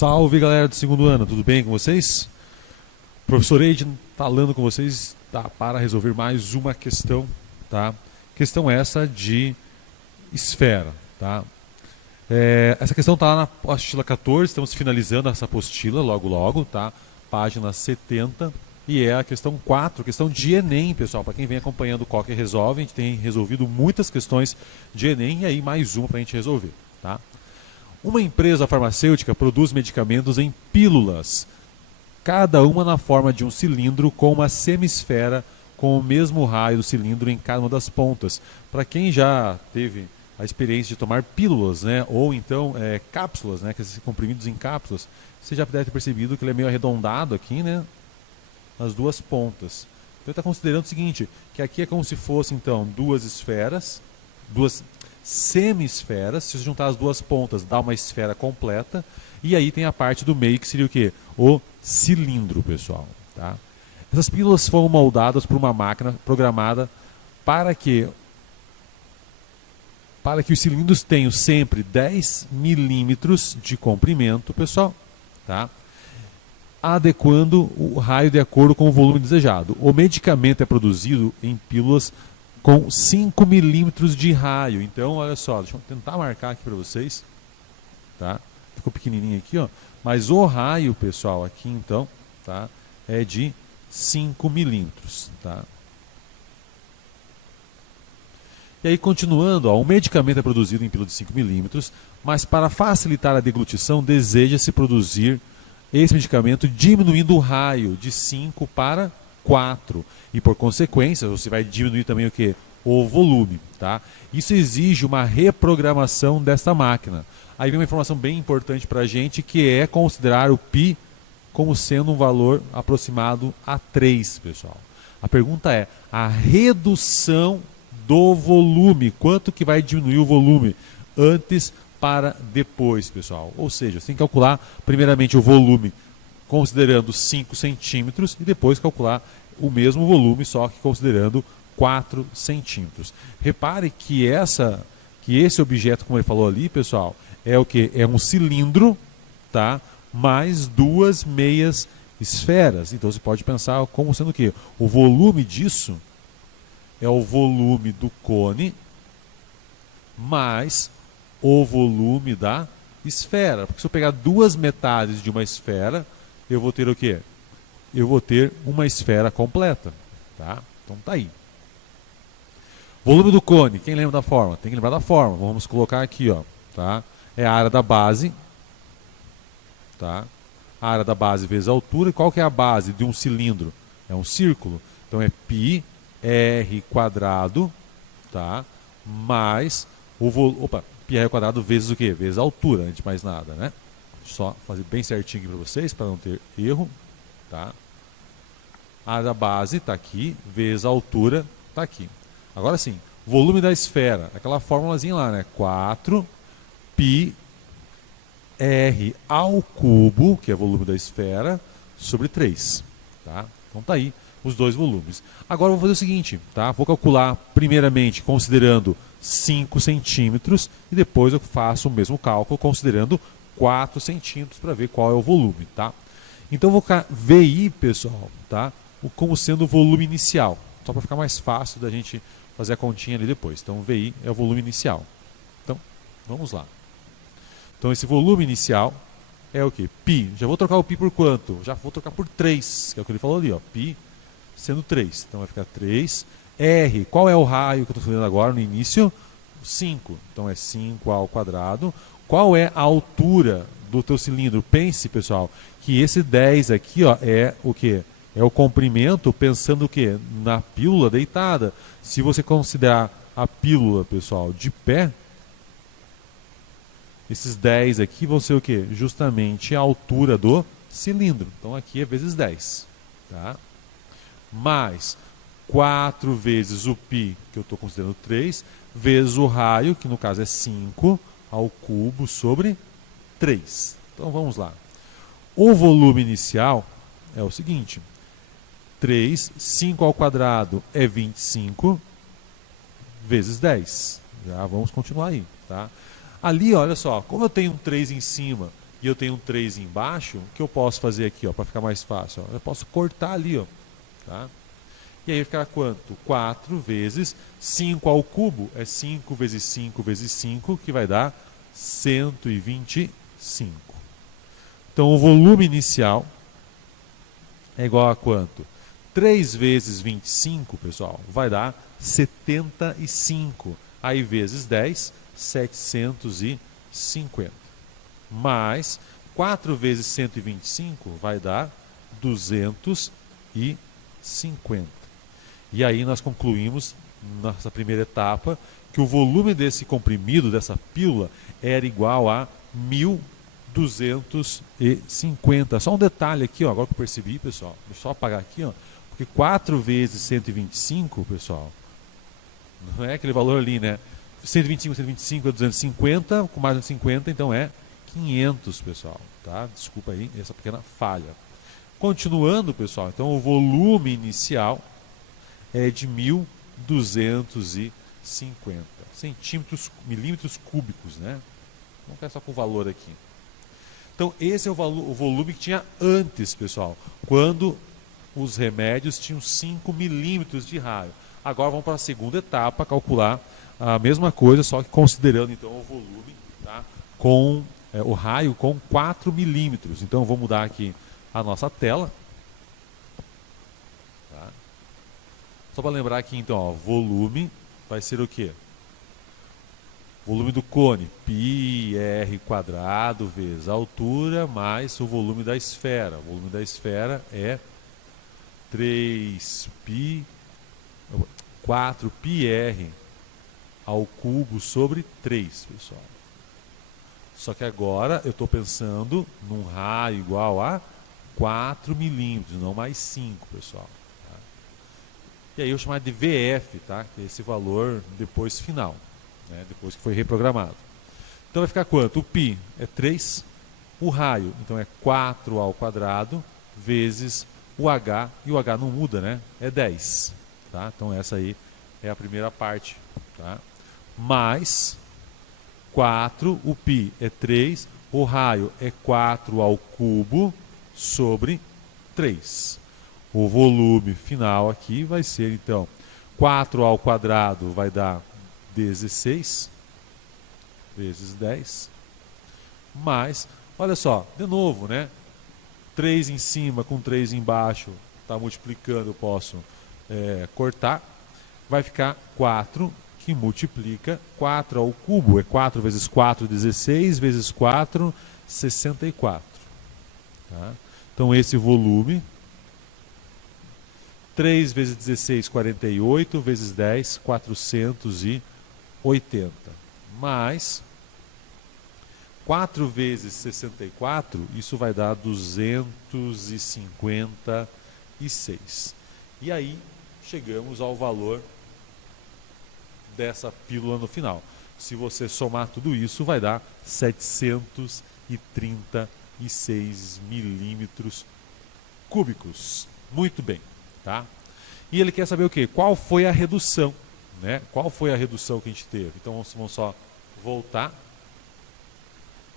Salve, galera do segundo ano, tudo bem com vocês? Professor Eiden falando com vocês, tá, para resolver mais uma questão, tá? Questão essa de esfera, tá? Essa questão está na apostila 14, estamos finalizando essa apostila logo, tá? Página 70, e é a questão 4, questão de Enem, pessoal. Para quem vem acompanhando o Coque Resolve, a gente tem resolvido muitas questões de Enem, e aí mais uma para a gente resolver, tá? Uma empresa farmacêutica produz medicamentos em pílulas, cada uma na forma de um cilindro com uma semisfera com o mesmo raio do cilindro em cada uma das pontas. Para quem já teve a experiência de tomar pílulas, né, ou então cápsulas, né, que esses comprimidos em cápsulas, você já deve ter percebido que ele é meio arredondado aqui, né, nas duas pontas. Então ele está considerando o seguinte, que aqui é como se fosse então duas esferas, duas semisferas. Se você juntar as duas pontas dá uma esfera completa, e aí tem a parte do meio que seria o quê? O cilindro, pessoal, tá? Essas pílulas foram moldadas por uma máquina programada para que os cilindros tenham sempre 10 milímetros de comprimento, pessoal, tá? Adequando o raio de acordo com o volume desejado. O medicamento é produzido em pílulas com 5 milímetros de raio. Então, olha só, deixa eu tentar marcar aqui para vocês, tá? Ficou pequenininho aqui, ó. Mas o raio, pessoal, aqui então, tá? É de 5 milímetros, tá? E aí, continuando, ó, o medicamento é produzido em pílula de 5 milímetros, mas para facilitar a deglutição, deseja-se produzir esse medicamento diminuindo o raio de 5 para 4. E, por consequência, você vai diminuir também o quê? O volume, tá? Isso exige uma reprogramação desta máquina. Aí vem uma informação bem importante para a gente, que é considerar o π como sendo um valor aproximado a 3, pessoal. A pergunta é, a redução do volume, quanto que vai diminuir o volume antes para depois, pessoal? Ou seja, você tem que calcular primeiramente o volume considerando 5 centímetros e depois calcular o mesmo volume, só que considerando 4 centímetros. Repare que esse objeto, como ele falou ali, pessoal, é o que? É um cilindro, tá? Mais duas meias esferas. Então você pode pensar como sendo o quê? O volume disso é o volume do cone mais o volume da esfera. Porque se eu pegar duas metades de uma esfera, eu vou ter o quê? Eu vou ter uma esfera completa, tá? Então tá aí. Volume do cone, quem lembra da forma? Tem que lembrar da forma. Vamos colocar aqui, ó, tá? É a área da base, tá? A área da base vezes a altura. E qual que é a base de um cilindro? É um círculo. Então é πr², tá? Mais o volume. Opa, πr² vezes o quê? Vezes a altura, antes de mais nada, né? Só fazer bem certinho aqui para vocês, para não ter erro, tá? A área da base está aqui, vezes a altura está aqui. Agora sim, volume da esfera, aquela fórmulazinha lá, né? 4πr², que é o volume da esfera, sobre 3, tá? Então tá aí os dois volumes. Agora eu vou fazer o seguinte, tá? Vou calcular primeiramente considerando 5 centímetros e depois eu faço o mesmo cálculo considerando 4 centímetros para ver qual é o volume, tá? Então eu vou colocar VI, pessoal, tá? Como sendo o volume inicial, só para ficar mais fácil da gente fazer a continha ali depois. Então VI é o volume inicial. Então, vamos lá. Então esse volume inicial é o quê? π. Já vou trocar o π por quanto? Já vou trocar por 3, que é o que ele falou ali, ó. π sendo 3. Então vai ficar 3. R, qual é o raio que eu estou fazendo agora no início? 5. Então é 5 ao². Qual é a altura do teu cilindro? Pense, pessoal, que esse 10 aqui, ó, é o quê? É o comprimento, pensando o quê? Na pílula deitada. Se você considerar a pílula, pessoal, de pé, esses 10 aqui vão ser o quê? Justamente a altura do cilindro. Então aqui é vezes 10, tá? Mais 4 vezes o π, que eu estou considerando 3, vezes o raio, que no caso é 5 ao cubo sobre 3. Então vamos lá. O volume inicial é o seguinte: 3, 5 ao² é 25 vezes 10. Já vamos continuar aí, tá? Ali, olha só, como eu tenho um 3 em cima e eu tenho um 3 embaixo, o que eu posso fazer aqui, para ficar mais fácil? Ó, eu posso cortar ali, ó, tá? E aí vai ficar quanto? 4 vezes 5 ao cubo, é 5 vezes 5 vezes 5, que vai dar 125. Então o volume inicial é igual a quanto? 3 vezes 25, pessoal, vai dar 75. Aí vezes 10, 750. Mais 4 vezes 125 vai dar 250. E aí nós concluímos, nessa primeira etapa, que o volume desse comprimido, dessa pílula, era igual a 1.250. Só um detalhe aqui, ó, agora que eu percebi, pessoal, deixa eu só apagar aqui, ó, porque 4 vezes 125, pessoal, não é aquele valor ali, né? 125 é 250, com mais de 50, então é 500, pessoal, tá? Desculpa aí essa pequena falha. Continuando, pessoal, então o volume inicial é de 1.250 milímetros cúbicos, né? Vamos ficar só com o valor aqui. Então, esse é o volume que tinha antes, pessoal, quando os remédios tinham 5 milímetros de raio. Agora vamos para a segunda etapa, calcular a mesma coisa, só que considerando então o volume, tá? Com o raio com 4 milímetros. Então, vou mudar aqui a nossa tela. Tá? Só para lembrar aqui, então, ó, volume vai ser o quê? Volume do cone, πr² vezes a altura, mais o volume da esfera. O volume da esfera é 4πr ao cubo sobre 3, pessoal. Só que agora eu estou pensando num raio igual a 4 milímetros, não mais 5, pessoal. Tá? E aí eu vou chamar de VF, tá? Que é esse valor depois final, né? Depois que foi reprogramado. Então vai ficar quanto? O π é 3, o raio, então é 4² vezes o h, e o h não muda, né? É 10. Tá? Então essa aí é a primeira parte. Tá? Mais 4, o π é 3, o raio é 4³ sobre 3. O volume final aqui vai ser, então, 4² vai dar 16 vezes 10, mais, olha só, de novo, né? 3 em cima com 3 embaixo, está multiplicando, eu posso cortar, vai ficar 4, que multiplica 4 ao cubo, é 4 vezes 4, 16, vezes 4, 64. Tá? Então esse volume, 3 vezes 16, 48, vezes 10, 480. Mais 4 vezes 64, isso vai dar 256. E aí chegamos ao valor dessa pílula no final. Se você somar tudo isso, vai dar 736 milímetros cúbicos. Muito bem, tá? E ele quer saber o quê? Qual foi a redução, né? Qual foi a redução que a gente teve? Então vamos só voltar.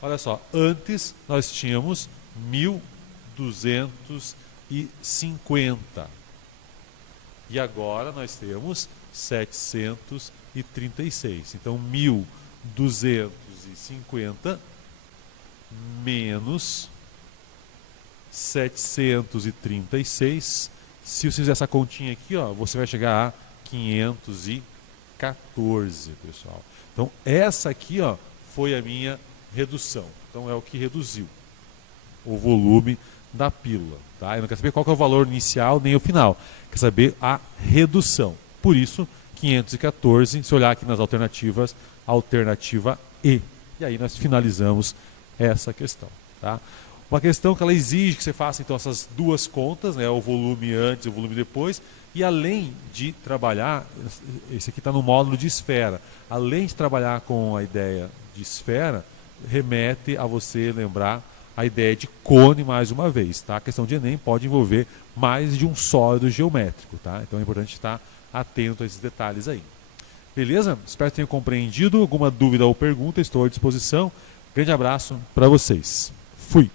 Olha só, antes nós tínhamos 1250. E agora nós temos 736. Então 1250 menos 736. Se você fizer essa continha aqui, ó, você vai chegar a 514, pessoal. Então essa aqui, ó, foi a minha redução. Então é o que reduziu o volume da pílula. Tá? Eu não quero saber qual que é o valor inicial nem o final. Quer saber a redução. Por isso, 514, se olhar aqui nas alternativas, alternativa E. E aí nós finalizamos essa questão. Tá? Uma questão que ela exige que você faça então essas duas contas, né, o volume antes e o volume depois, e além de trabalhar, esse aqui está no módulo de esfera, além de trabalhar com a ideia de esfera, remete a você lembrar a ideia de cone mais uma vez. Tá? A questão de Enem pode envolver mais de um sólido geométrico. Tá? Então é importante estar atento a esses detalhes aí. Beleza? Espero que tenham compreendido. Alguma dúvida ou pergunta, estou à disposição. Grande abraço para vocês. Fui.